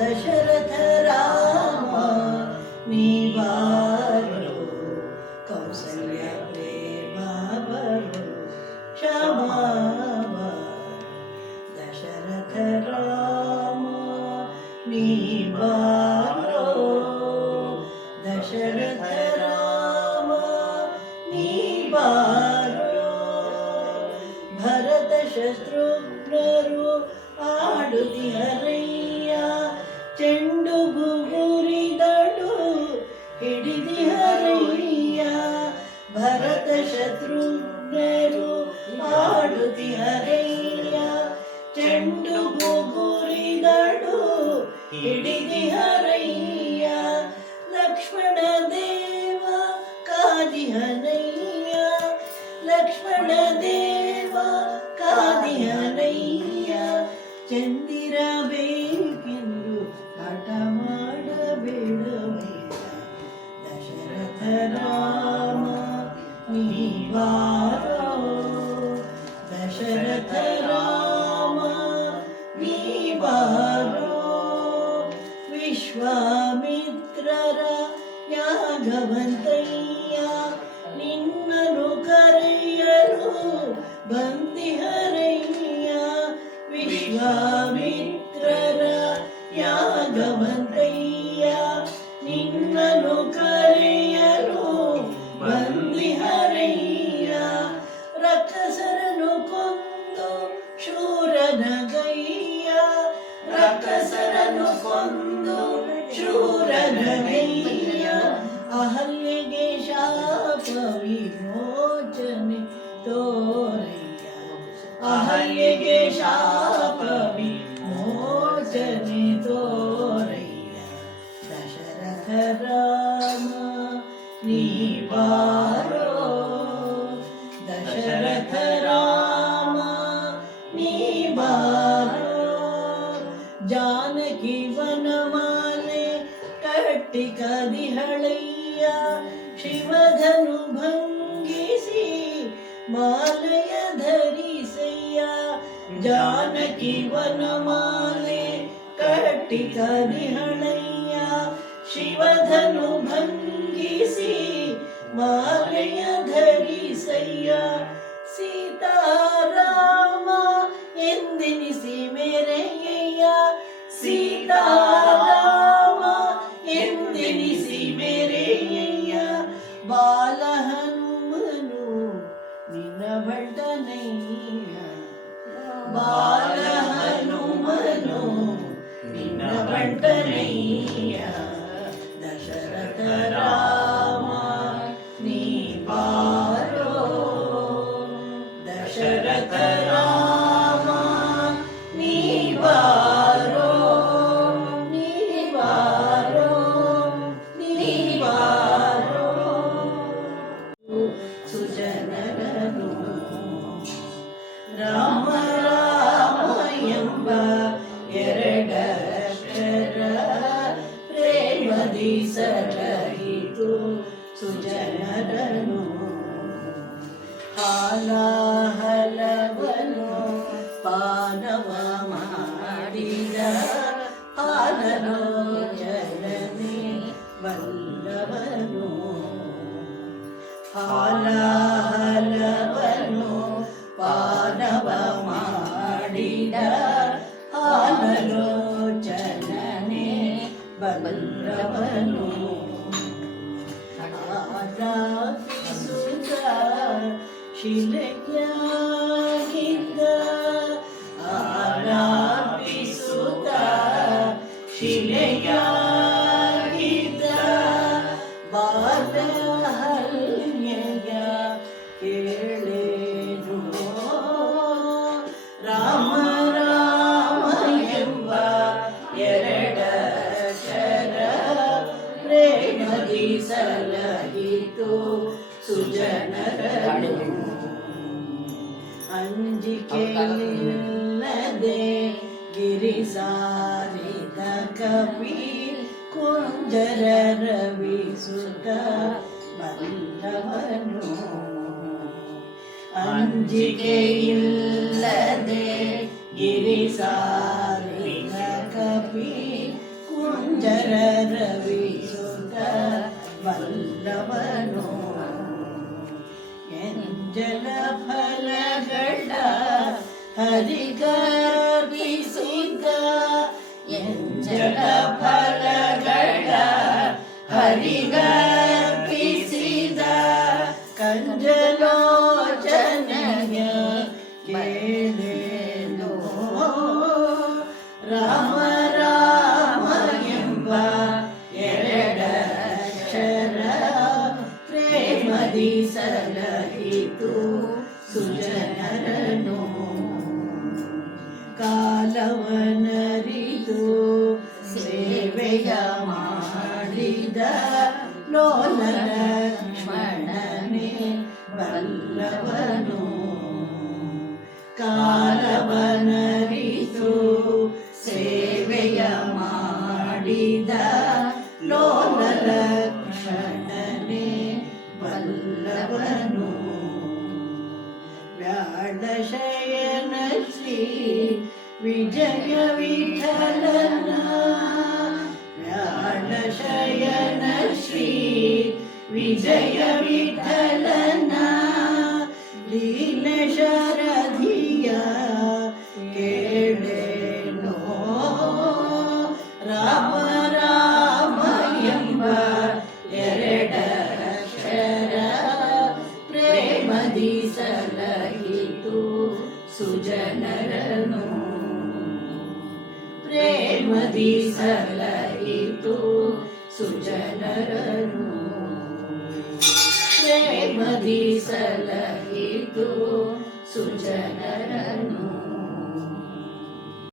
दशरथ राम, निवारो कौशल्य प्रेमा वरो क्षमा दशरथ राम, निवारो, दशरथ राम, निवारो। भरत शत्रुघ्नरु आडुति हरि ಚೆಂಡು ಬುಗುರಿದಳು ಹಿಡಿದಿಹರಯ್ಯ ಭರತ ಶತ್ರುಘ್ನರು ಆಡುತ್ತಿಹರಯ್ಯ ಚೆಂಡು ಬುಗುರಿದಳು ಹಿಡಿದಿಹರಯ್ಯ ಲಕ್ಷ್ಮಣ ದೇವ ಕಾದಿಹನಯ್ಯ ಲಕ್ಷ್ಮಣ ದೇವ ಕಾದಿಹನಯ್ಯ ಚಂದಿರಬೇಕೆಂದು राम निवारो दशरथ राम निवारो विश्वामित्र याघवन्तय्या निन्ननु करय्यनु बन्दिहरय्या विश्वा ರಕ್ಕಸರನು ಕೊಂದು ಶೂರನಗಯ್ಯ ಅಹಲ್ಯೆಗೆ ಶಾಪ ವಿಮೋಚನೆ ತೋರಯ್ಯ ಅಹಲ್ಯೆಗೆ ಶಾಪ ವಿಮೋಚನೆ ತೋರಯ್ಯ ದಶರಥ ರಾಮ ನೀವಾರೋ ದಶರಥ ರಾಮ ನೀವಾರೋ ಜಾನಕಿ ವನಮಾಲೆ ಕಟ್ಟಿ ಕದಿಹಳಯ್ಯ ಶಿವಧನು ಭಂಗಿಸಿ ಮಾಲೆಯ ಧರಿಸಯ್ಯ ಜಾನಕಿ ವನಮಾಲೆ ಕಟ್ಟಿ ಕದಿಹಳಯ್ಯ ಶಿವಧನು ಭಂಗಿಸಿ ಮಾಲೆಯ ಧರಿಸಯ್ಯ బాల హనుమను నిన్న భంటనయ్యా ಪ್ರೇಮದಿ ಸರಹಿತು ಸುಜನರನು ಹಾಲಾಹಲವನು ಪಾನವ ಮಾಡಿದ ಹಾಲಲೋಚಲನೆ ಬಲ್ಲವನು ಹಾಲಾಹಲವನು ಪಾನವ ಮಾಡಿದ ಹಾಲಲೋಚಲನೆ రమను ఆరాధిస్తుగా శిలయ్యాకిందా ಸಲಹಿತು ಸುಜನರನು ಅಂಜಿಕೆಯಿಲ್ಲದೆ ಗಿರಿ ಸಾರಿದ ಕಪಿ ಕುಂಜರ ರವಿಸುತ ಬಂದವನು ಅಂಜಿಕೆಯಿಲ್ಲದೆ ಗಿರಿ ಸಾರಿದ ಕಪಿ ಎಂಜಲ ಫಲಗಳ ಹರಿಗರ್ಭಿಸಿದ ಎಂಜಲ ಫಲಗಳ ಹರಿಗರ್ಭಿಸಿದ ಬಲ್ಲವನು ಕಾಲವನರಿದು ಸೇವೆಯ ಮಾಡಿದ ಲೋಲ ಕ್ಷಣನೆ ಬಲ್ಲವನು ವ್ಯಾಳಶಯನ ಶ್ರೀ ವಿಜಯ ವಿಠಲನ ವ್ಯಾಳಶಯನ ಶ್ರೀ ವಿಜಯ ವಿಠಲನ ಪ್ರೇಮದಿ ಸಲಹಿತು ಸುಜನರನು ಪ್ರೇಮದಿ ಸಲಹಿತು ಸುಜನರನು